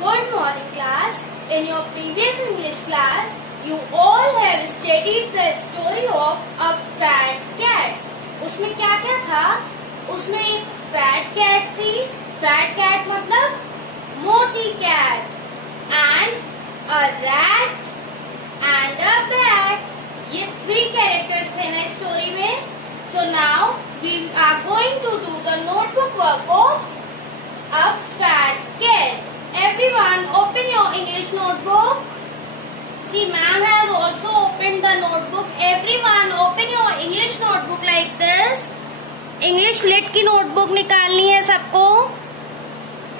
Good morning class. In your previous English class, you all have studied the story of a fat cat. उसमें क्या क्या था? उसमें एक fat cat थी. Fat cat मतलब मोटी cat. And a rat and a bat. ये 3 characters थे ना स्टोरी में. So now we are going to do the notebook work of a fat cat. Everyone open your English notebook. See, ma'am has also opened the notebook. Everyone open your English notebook like this. English lit की notebook निकालनी है सबको.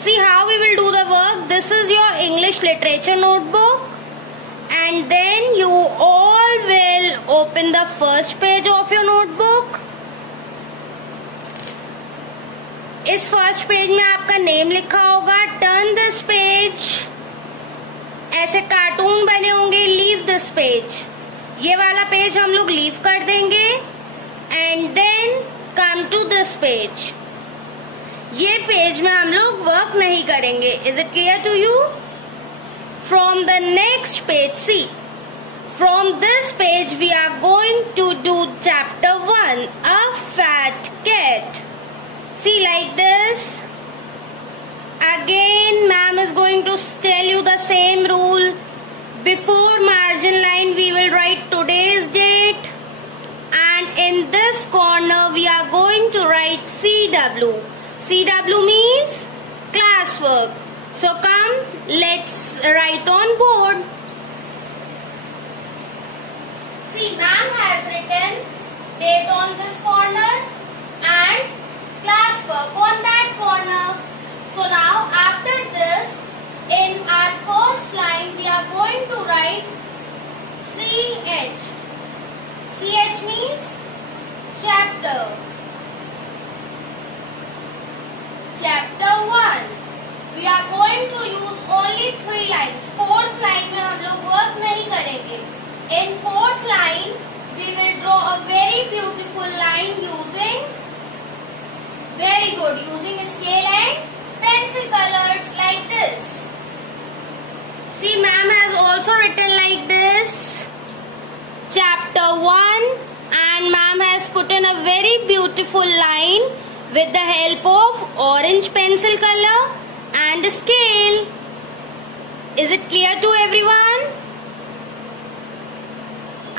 See how we will do the work. This is your English literature notebook. And then you all will open the first page of your notebook. इस first page में आपका name लिखा होगा. Turn this page. ऐसे cartoon बने होंगे. Leave this page. ये वाला पेज हम लोग लीव कर देंगे. And then come to this page. ये पेज में हम लोग वर्क नहीं करेंगे. Is it clear to you? From the next page, see, from this page we are going to do chapter 1, a fat cat. See, like this. Again, ma'am is going to tell you the same rule. Before margin line, we will write today's date. And in this corner, we are going to write CW. CW means classwork. So come, let's write on board. See, ma'am has written date on this corner and classwork on that corner. So now after this, in our first line we are going to write CH. CH means chapter. Chapter 1. We are going to use only 3 lines. 4th line में हम लोग work नहीं करेंगे. In 4th line we will draw a very beautiful line using very good, using scale and pencil colors like this. See, ma'am has also written like this, chapter 1, and ma'am has put in a very beautiful line with the help of orange pencil color and scale. Is it clear to everyone?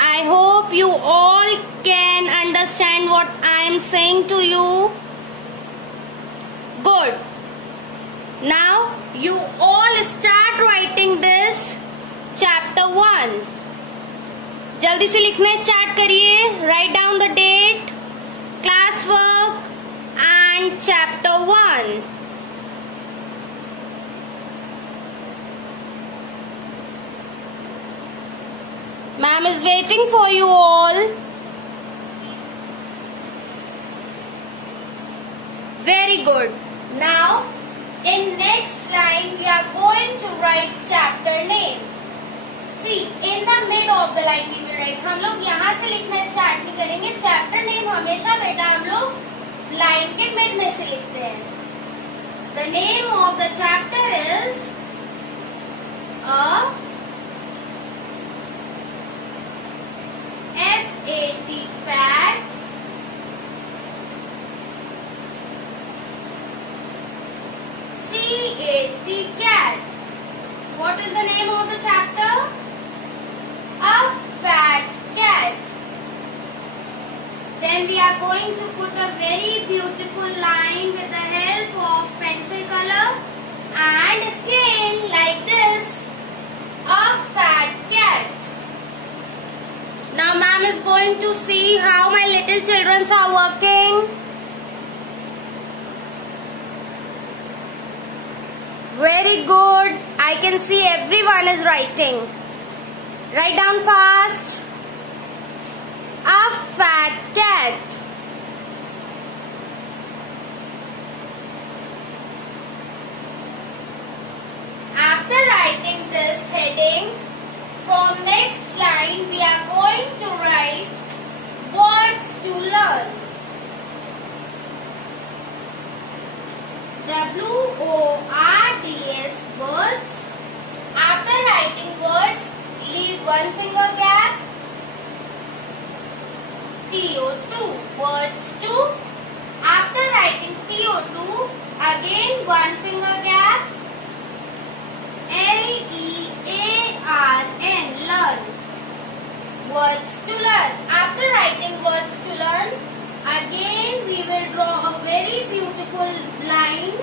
I hope you all can understand what I am saying to you. Good. Now you all start writing this chapter 1. जल्दी से लिखना start करिए. Write down the date, class work and chapter 1. Ma'am is waiting for you all. Very good. Now, in next line, we are going to write chapter name. See, in the mid of the line we will write. हम लोग यहाँ से लिखना start नहीं करेंगे. Chapter name हमेशा बेटा हम लोग line के mid में से लिखते हैं. The name of the chapter is a FAT fat CAT cat. What is the name of the chapter? A fat cat. Then we are going to put a very beautiful line with the help of pencil color and scale like this. A fat cat. Now ma'am is going to see how my little children are working. Very good. I can see everyone is writing. Write down fast. A fat cat. After writing this heading, from next line we are going to write words to learn. WORDS, words one finger gap. Learn. Learn. Words to learn. After writing words to learn, again we will draw a very beautiful line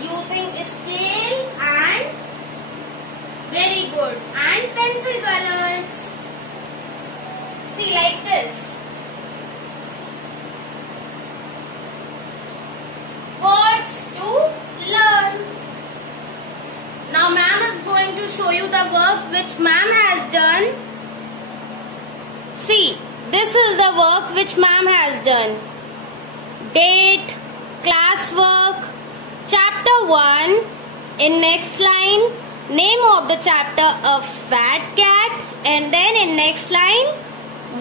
using scale and very good and pencil colors. See, like this. Words to learn. Now ma'am is going to show you the work which ma'am has done. See, this is the work which ma'am has done. Date, classwork, chapter 1. In next line, name of the chapter, A Fat Cat. And then in next line,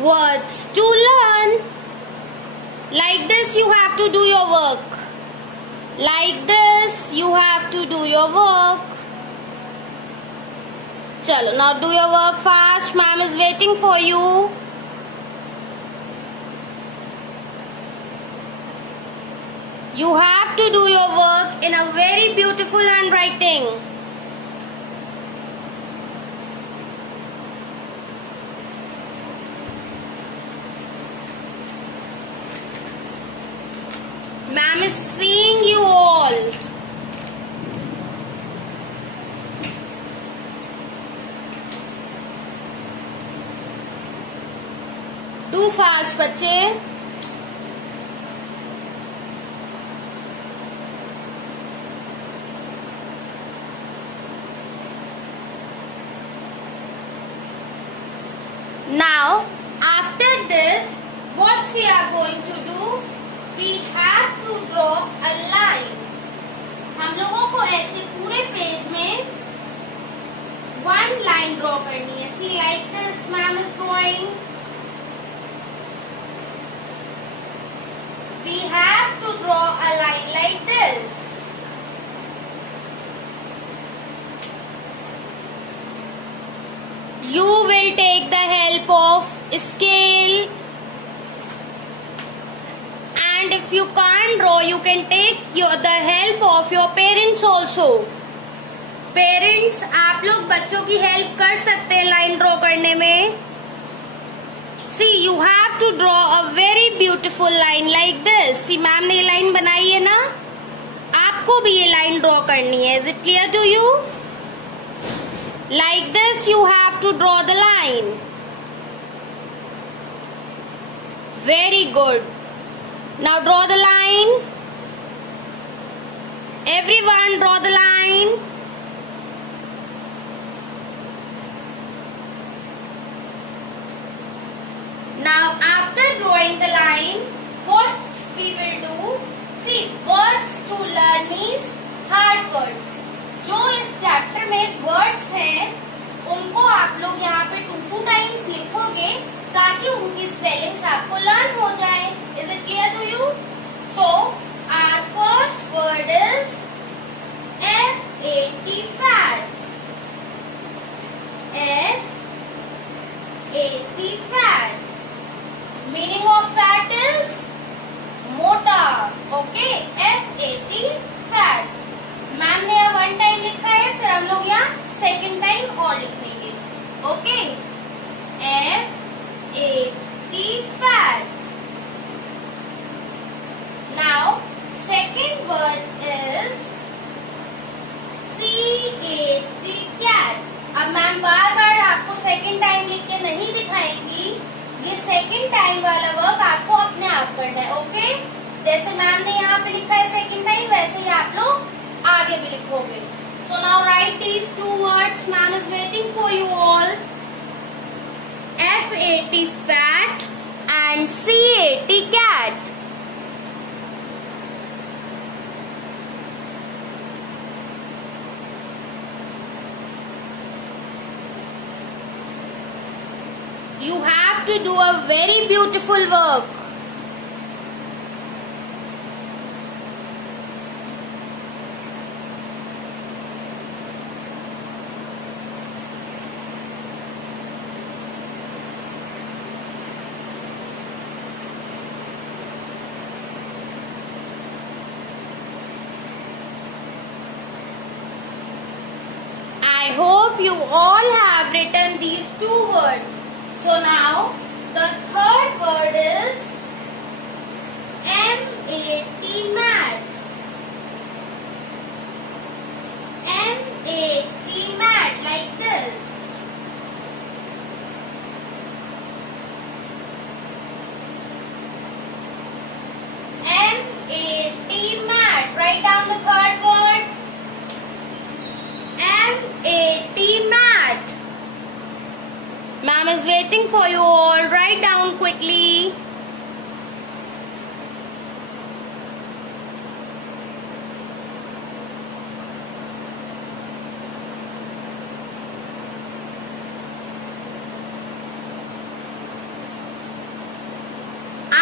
words to learn. Like this you have to do your work. Like this you have to do your work. Chalo, now do your work fast. Ma'am is waiting for you. You have to do your work in a very beautiful handwriting. Ma'am is seeing you all. Do fast, बच्चे. Now, after this, what we are going to do? We have to draw a line. हम लोगों को ऐसे पूरे page में one line draw करनी है. See, like this, ma'am is drawing. We have to draw a line like this. You will take the help of scale, and if you can't draw, you can take the help of your parents also. Parents, आप लोग बच्चों की help कर सकते हैं line draw करने में. See, you have to draw a very beautiful line like this. See, ma'am ने ये line बनाई है ना? आपको भी ये line draw करनी है. Is it clear to you? Like this, you have to draw the line. Very good. Now draw the line. Everyone draw the line. Now after drawing the line, what we will do? See, words to learn means hard words. जो इस chapter में words हैं, उनको आप लोग यहाँ पे 2 times लिखोगे ताकि उनकी स्पेलिंग्स आपको लर्न हो जाए. Is it clear to you? So our first word is FAT, fat. FAT, fat. Meaning of fat is मोटा. Okay, FAT, fat. मैम ने यहाँ 1 टाइम लिखा है, फिर हम लोग यहाँ 2nd टाइम और लिखेंगे. Okay, FAT, fat. Now, second word is CAT, cat. अब मैम बार बार आपको 2nd टाइम लिख के नहीं दिखाएंगी. ये 2nd टाइम वाला वर्क आपको अपने आप करना है. ओके, जैसे मैम ने यहाँ पे लिखा है 2nd टाइम, वैसे ही आप लोग आगे भी लिखोगे. So now write these 2 words. Ma'am is waiting for you all. FAT, fat, and CAT, cat. You have to do a very beautiful work. I hope you all have written these two words. So now the third word is M-A-T, mat. M-A-T, mat, like this. M-A-T, mat. Write down the third word. M-A-T, mat. Ma'am is waiting for you all. Write down quickly.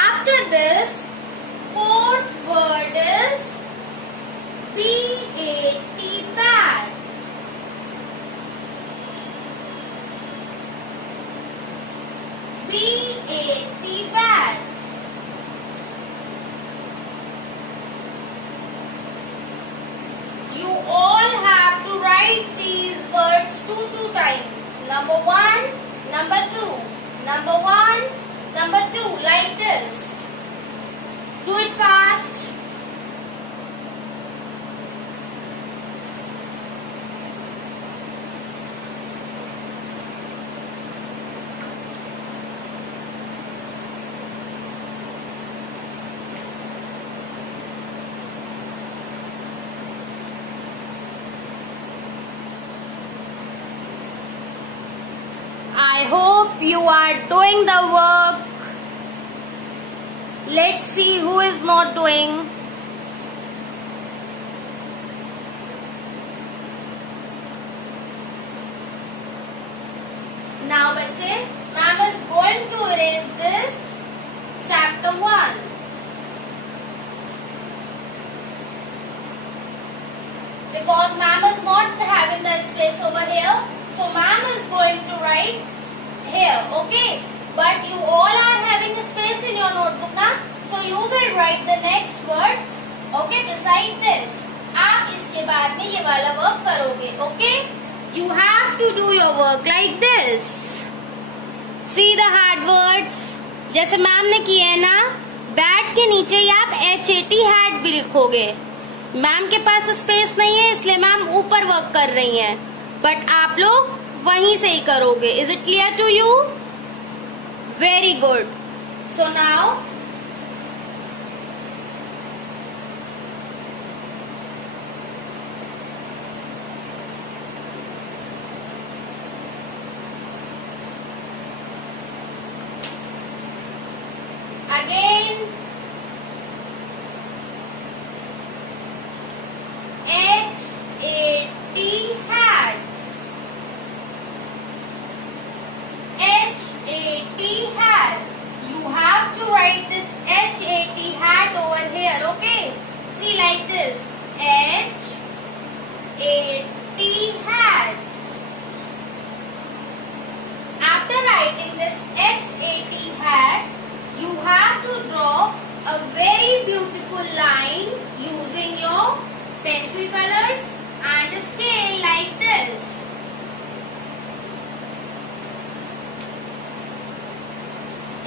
After this, fourth word is B-A-T, bat. B-A-T, bat. You all have to write these words two times. Number one, number two. Number one, number two, like this. Do it fast. I hope you are doing the work. Let's see who is not doing. Now, बच्चे, ma'am is going to erase this chapter 1. Because ma'am is not having the space over here. So ma'am is going to write here, okay? But you all are having a space in your notebook now. So you will write the next words, okay, beside this. आप इसके बाद में ये वाला work करोगे, okay? You have to do your work like this. See the hard words. जैसे ma'am ने किए है ना, बैट के नीचे ही आप HAT हैट भी लिखोगे. मैम के पास स्पेस नहीं है, इसलिए मैम ऊपर वर्क कर रही हैं. बट आप लोग वहीं से ही करोगे. Is it clear to you? Very good. So now again HAT hat. HAT hat. You have to write this HAT hat over here, okay? See, like this. HAT hat. After writing this HAT hat, you have to draw a very beautiful line using your pencil colors and a scale like this.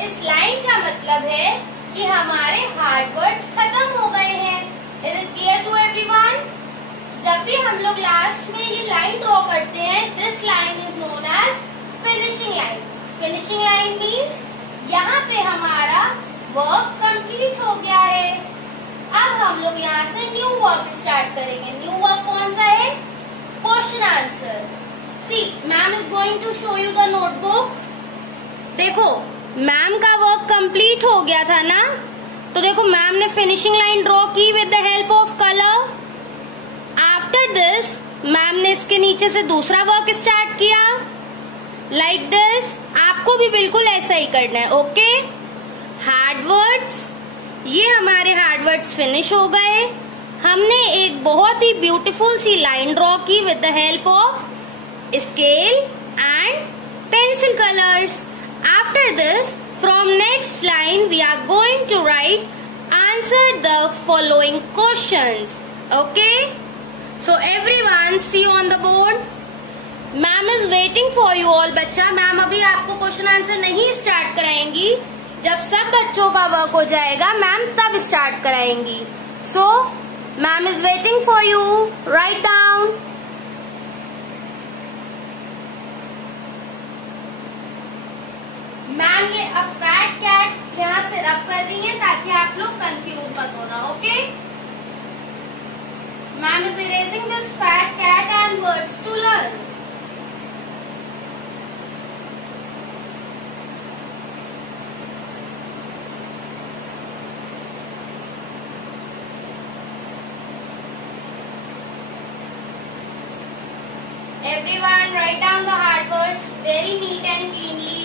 इस line का मतलब है कि हमारे hard words खत्म हो गए हैं. Is it clear to everyone? जब भी हम लोग लास्ट में ये लाइन ड्रॉ करते हैं, this line is known as finishing line. Finishing line means यहाँ पे हमारा वर्क कंप्लीट हो गया है. अब हम लोग यहाँ से न्यू वर्क स्टार्ट करेंगे. न्यू वर्क कौन सा है? Question answer. See, ma'am is going to show you the notebook. देखो, मैम का वर्क कंप्लीट हो गया था ना, तो देखो मैम ने फिनिशिंग लाइन ड्रॉ की with the help of colour. After this ma'am ने इसके नीचे से दूसरा वर्क स्टार्ट किया लाइक दिस. आपको भी बिल्कुल ऐसा ही करना है, ओके? हार्ड वर्ड्स, ये हमारे हार्ड वर्ड्स फिनिश हो गए. हमने एक बहुत ही ब्यूटीफुल सी लाइन ड्रॉ की with the help of scale and pencil colors. After this, from next line, we are going to write answer the following questions. Okay? So everyone, see on the board. Ma'am is waiting for you all बच्चा। Ma'am अभी आपको question answer नहीं start कराएंगी, जब सब बच्चों का work हो जाएगा मैम तब स्टार्ट कराएंगी। So ma'am is waiting for you, write down. Ma'am ये अ फैट कैट यहाँ से रब कर रही है ताकि आप लोग कंफ्यूज मत होना, okay. Ma'am is erasing this fat cat and words to learn. Everyone write down the hard words very neat and cleanly.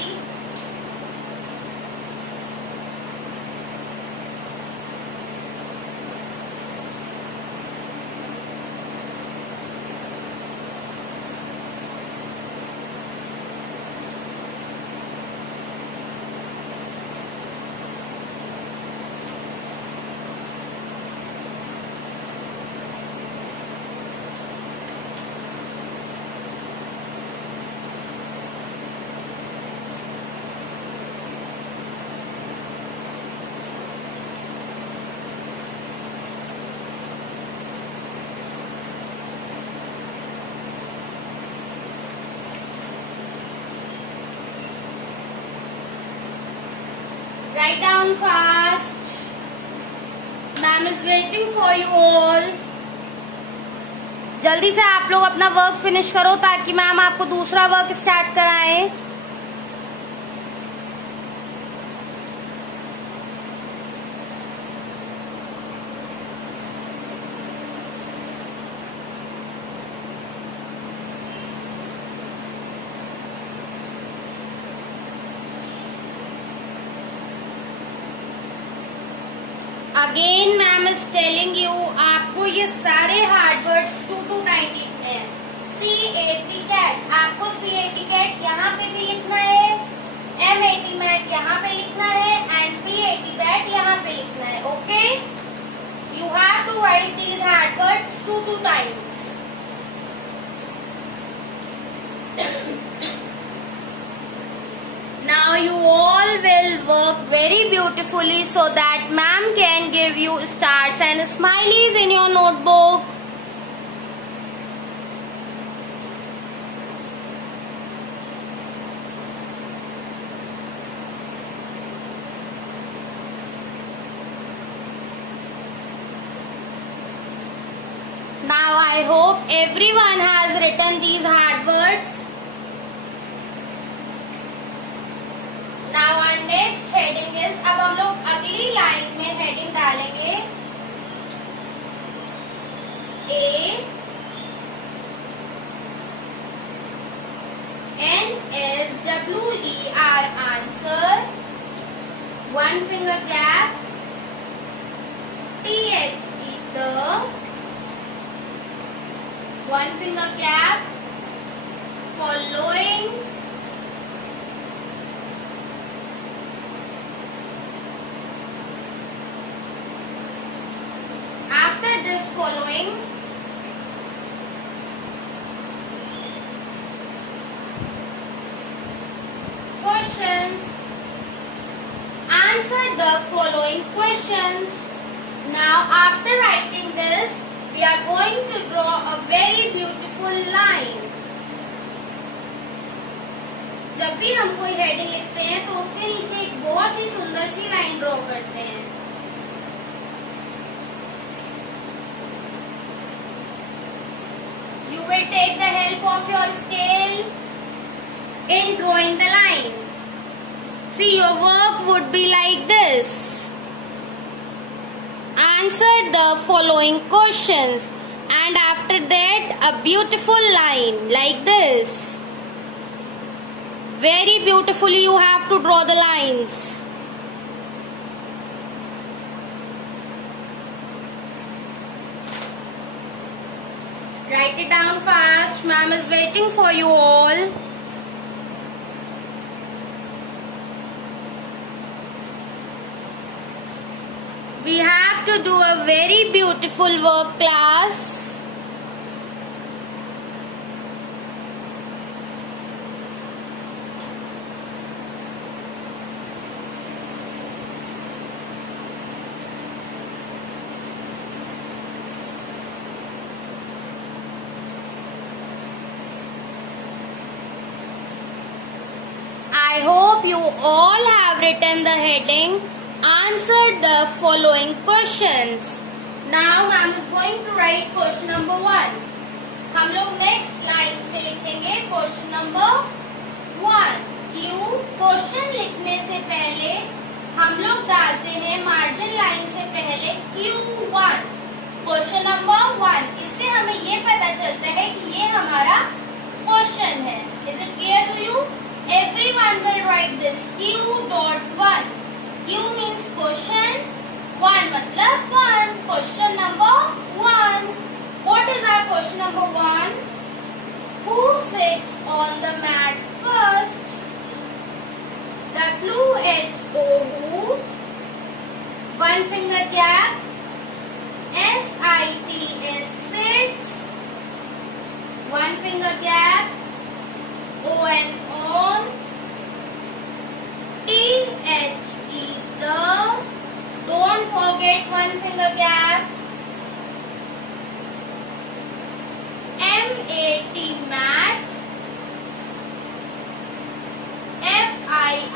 Write down fast. Ma'am is waiting for you all. जल्दी से आप लोग अपना work finish करो ताकि ma'am आपको दूसरा work start कराएं। Again ma'am is telling you, आपको ये सारे हार्ड वर्ड्स 2 to 9 लिखने हैं। CAT कैट, आपको CAT कैट यहाँ पे भी लिखना है, MAT मैट यहाँ पे लिखना है एंड BAT बैट यहाँ पे लिखना है, okay. You have to write these hard words 2 times. Now you all will work very beautifully so that ma'am can give you stars and smileys in your notebook. Now I hope everyone has written these hard words. Now our next heading is, अब हम लोग अगली line में heading डालेंगे A N S W E R answer, one finger gap, T H E the, one finger gap, following, after this following, questions. Answer the following questions. Now after writing this, we are going to draw a very beautiful line. जब भी हम कोई heading लिखते हैं तो उसके नीचे एक बहुत ही सुंदर सी लाइन ड्रॉ करते हैं। You will take the help of your scale in drawing the line. See, your work would be like this. Answer the following questions and after that a beautiful line like this. Very beautifully you have to draw the lines. Write it down fast. Ma'am is waiting for you all. We have to do a very beautiful work, class. I hope you all have written the heading, answered the following questions. Now I am going to write question number 1. हम लोग next line से लिखेंगे question number 1. क्यों question लिखने से पहले हम लोग डालते हैं मार्जिन लाइन से पहले Q1. Question number 1. इससे हमें ये पता चलता है कि ये हमारा क्वेश्चन है. Is it clear to you? Everyone will write this Q.1. Q means question. 1 मतलब 1. Question number 1. What is our question number 1? Who sits on the mat first? WHO. One finger gap. SITS sits. One finger gap. On. THE the. Don't forget one finger gap. MAT mat.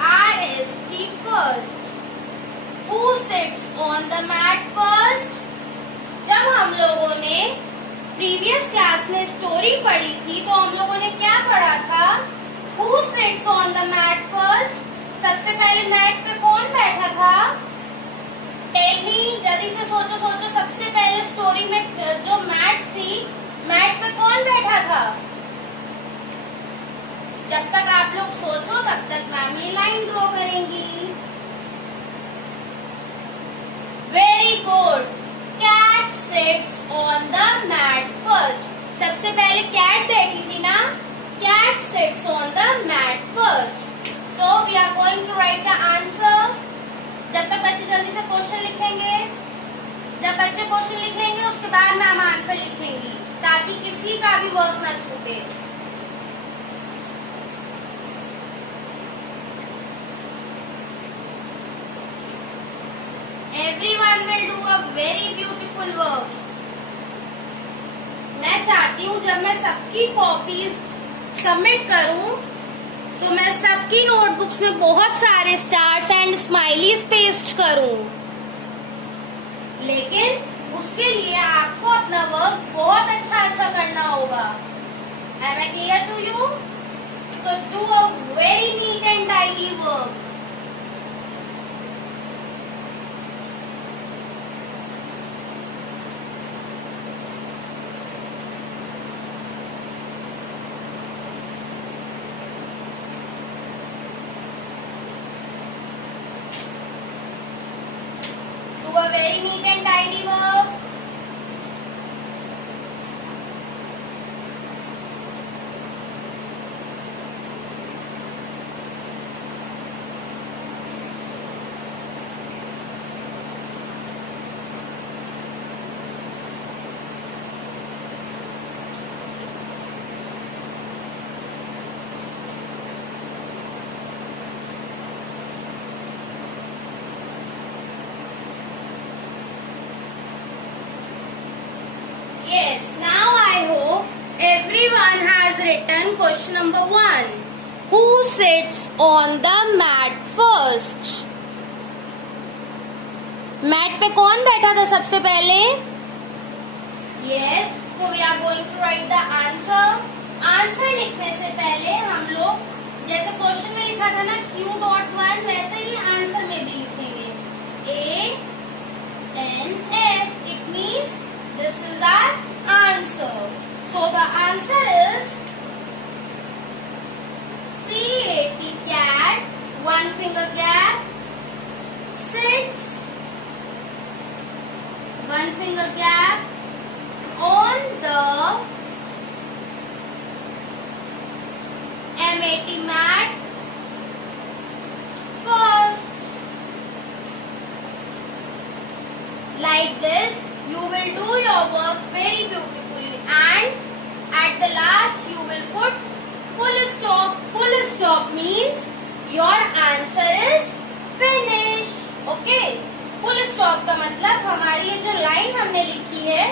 FIRST first. Who sits on the mat first? जब हम लोगों ने previous class में story पढ़ी थी तो हम लोगों ने क्या पढ़ा था? Who sits on the mat first? सबसे पहले मैट पे कौन बैठा था? टेल मी, जल्दी से सोचो. सबसे पहले स्टोरी में जो मैट थी, मैट पे कौन बैठा था? जब तक आप लोग सोचो तब तक मैम ये लाइन ड्रॉ करेंगी. Very good. Cat sits on the mat first. सबसे पहले कैट बैठी थी ना. Cat sits on the mat first. So we are going to write the answer. जब तक बच्चे जल्दी से क्वेश्चन लिखेंगे. जब बच्चे क्वेश्चन लिखेंगे उसके बाद मैम आंसर लिखेंगी ताकि किसी का भी वर्क न छूटे. Everyone will do a very beautiful work. मैं चाहती हूँ जब मैं सबकी कॉपीज सबमिट करूँ तो मैं सबकी नोटबुक्स में बहुत सारे स्टार्स एंड स्माइलीज पेस्ट करूँ. लेकिन उसके लिए आपको अपना वर्क बहुत अच्छा करना होगा. Am I clear to you? So do a very neat and tidy work. Do a very neat and tidy work. Yes, now I hope everyone has written question number 1. Who sits on the mat first? Mat पे कौन बैठा था सबसे पहले? Yes, so we are going to write the answer. Answer लिखने से पहले हम लोग जैसे क्वेश्चन में लिखा था ना Q.1 वैसे ही आंसर में भी लिखेंगे. ANS. It means this is our answer. So the answer is CAT cat. One finger gap. Sits. One finger gap on the MAT mat first. Like this, you will do your work very beautifully and at the last you will put full stop. Full stop means your answer is finished. Okay? Full stop का मतलब हमारी ये जो line हमने लिखी है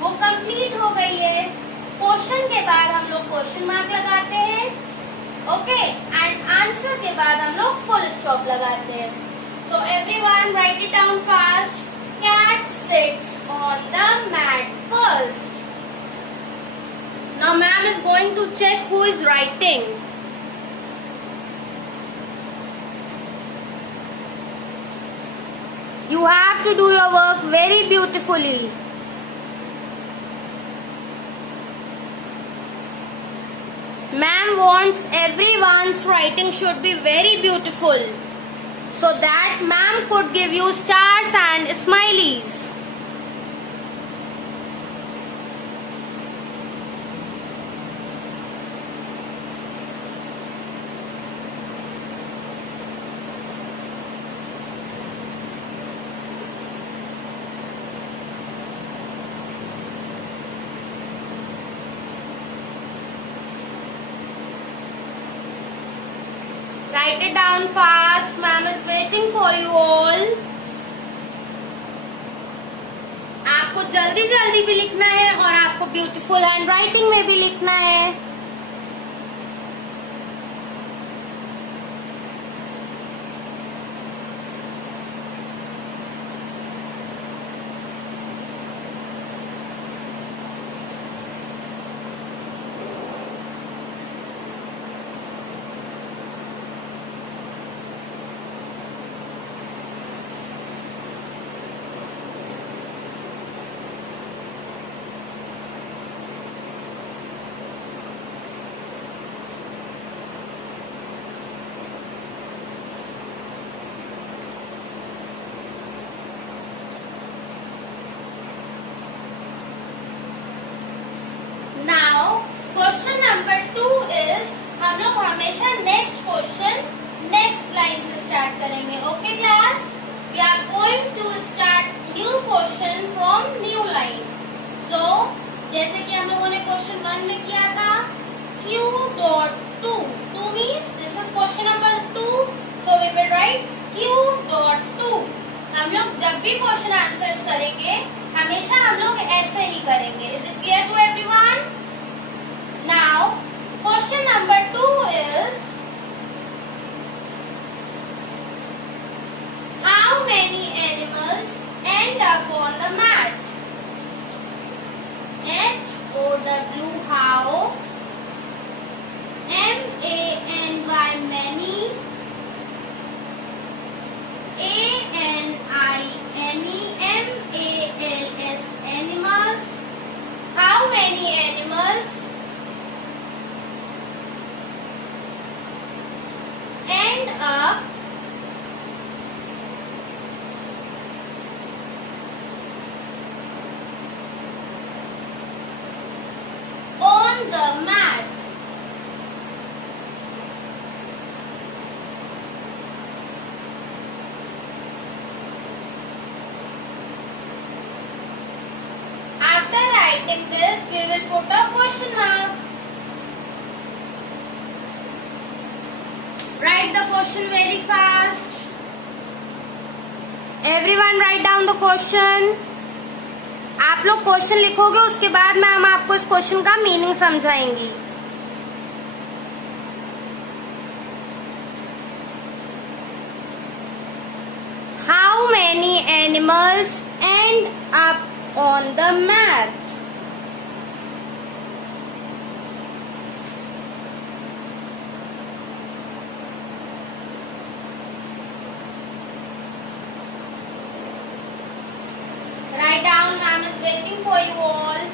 वो complete हो गई है. क्वेश्चन के बाद हम लोग क्वेश्चन मार्क लगाते हैं. ओके, एंड आंसर के बाद हम लोग फुल स्टॉप लगाते हैं. So everyone write it down fast. Cat sits on the mat first. Now ma'am is going to check who is writing. You have to do your work very beautifully. Ma'am wants everyone's writing should be very beautiful, so that ma'am could give you stars and smileys. Write it down fast. Ma'am is waiting for you all. आपको जल्दी जल्दी भी लिखना है और आपको beautiful handwriting में भी लिखना है. क्वेश्चन नंबर 2 इज, हम लोग हमेशा नेक्स्ट क्वेश्चन नेक्स्ट लाइन से स्टार्ट करेंगे. Okay class, we are going to start new question from new line. So जैसे कि हम लोगों ने क्वेश्चन 1 में किया था, Q.2. 2 means this is question number 2. So we will write Q.2. हम लोग जब भी क्वेश्चन आंसर्स करेंगे हमेशा हम लोग ऐसे ही करेंगे. Is it clear to everyone? Now, question number 2 is, how many animals end up on the mat? H-O-W, how. M-A-N-Y, many. A-N-I-N-E, M-A-L-S, animals. How many animals end up on the mat? After writing this, we will put a question mark. Write the question very fast. Everyone write down the question. आप लोग question लिखोगे, उसके बाद ma'am आपको इस question का meaning समझाएंगी. How many animals end up on the mat? Write down, ma'am is waiting for you all.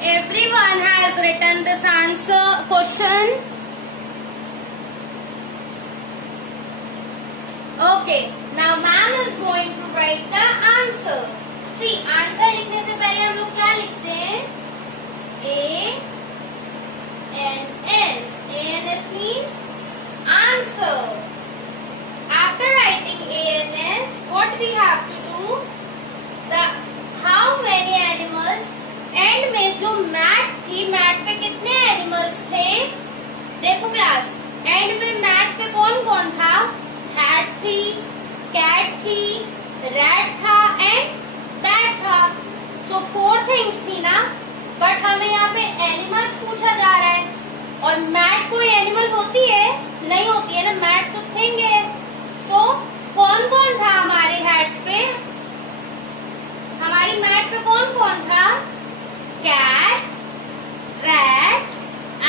Everyone has written this answer question. Okay, Now ma'am is going to write the answer. See, answer लिखने से पहले हम लोग क्या लिखते हैं? ANS. ANS means answer. After writing ANS, what we have to do? The how many animals? And में जो मैट थी, मैट पे कितने एनिमल्स थे? देखो क्लास, एंड में मैट पे कौन कौन था? हैट थी, कैट थी, रैट था एंड बैट था. सो 4 थिंग्स थी ना, बट हमें यहाँ पे एनिमल्स पूछा जा रहा है. और मैट कोई एनिमल होती है? नहीं होती है ना, मैट तो थिंग है. सो कौन कौन था हमारे हैट पे? हमारी मैट पे कौन कौन था? Cat, rat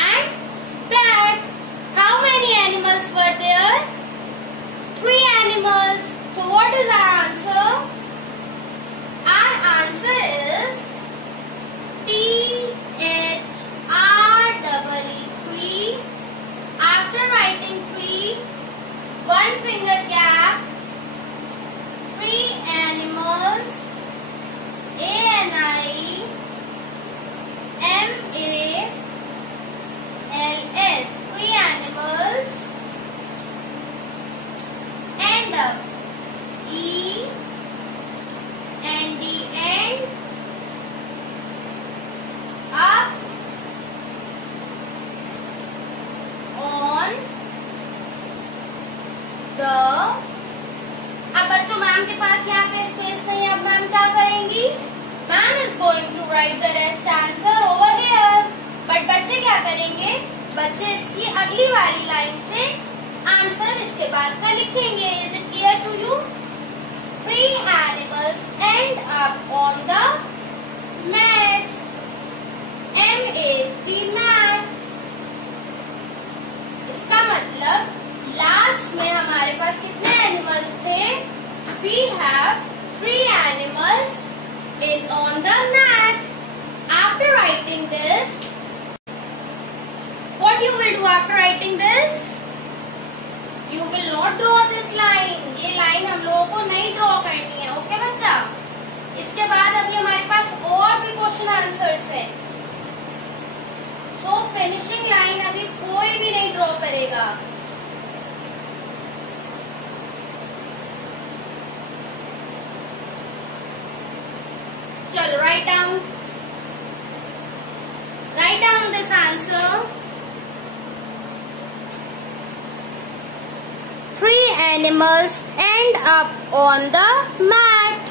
and bat. How many animals were there? 3 animals. So what is our answer? Our answer is THREE. After writing 3, 1 finger gap, 3 animals, ANI MALS, 3 animals, end up, END, end, up, on, the. अब बच्चों ma'am के पास यहाँ पे space नहीं है, अब ma'am क्या करेंगी? Ma'am is going to write the rest answer over here. But बच्चे क्या करेंगे? बच्चे इसकी अगली वाली लाइन से आंसर इसके बाद का लिखेंगे. Is it clear to you? 3 animals end up on the mat. MAT, mat. इसका मतलब लास्ट में हमारे पास कितने एनिमल्स थे? We have 3 animals on the mat. After writing this, what you will do after writing this? You will not draw this line. ये line हम लोगों को नहीं ड्रॉ करनी है. ओके बच्चा? इसके बाद अभी हमारे पास और भी क्वेश्चन आंसर्स है. सो फिनिशिंग लाइन अभी कोई भी नहीं ड्रॉ करेगा. चलो write down this answer. 3 animals end up on the mat.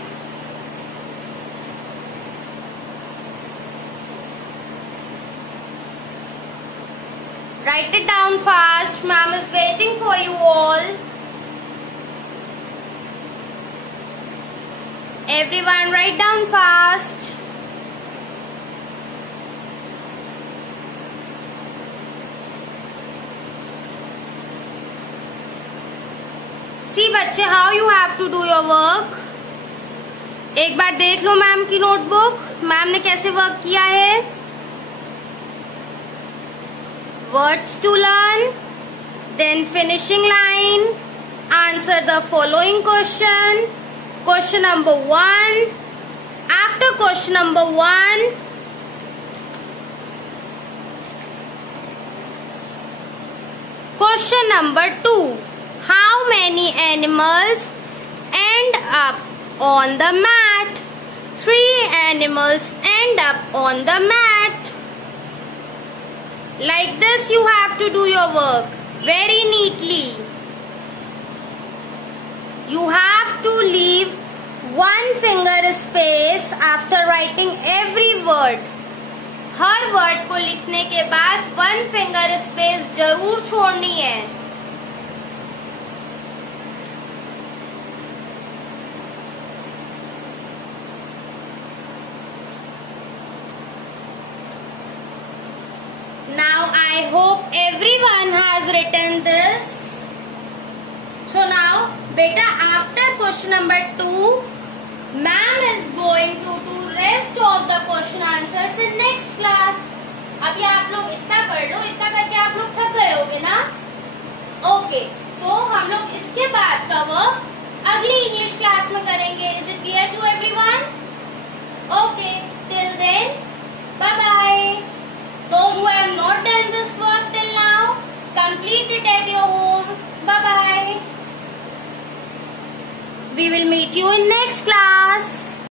Write it down fast. Ma'am is waiting for you all. Everyone write down fast. See बच्चे, how you have to do your work. एक बार देख लो ma'am की notebook, ma'am ने कैसे work किया है. Words to learn, then finishing line, answer the following question. Question number 1. After question number 1, question number 2. How many animals end up on the mat? 3 animals end up on the mat. Like this you have to do your work very neatly. You have to leave 1 finger space after writing every word. Her word को लिखने के बाद 1 finger space जरूर छोड़नी है. Now I hope everyone has written this. So now beta, after question number 2, ma'am is going to do rest of the question answers in next class. अभी आप लोग इतना कर लो, इतना करके आप लोग थक गए होगे ना. ओके, सो हम लोग इसके बाद का वर्क अगली इंग्लिश क्लास में करेंगे. Is it clear to everyone? Okay, till then bye bye. Those who have not done this work till now, complete it at your home. Bye bye. We will meet you in next class.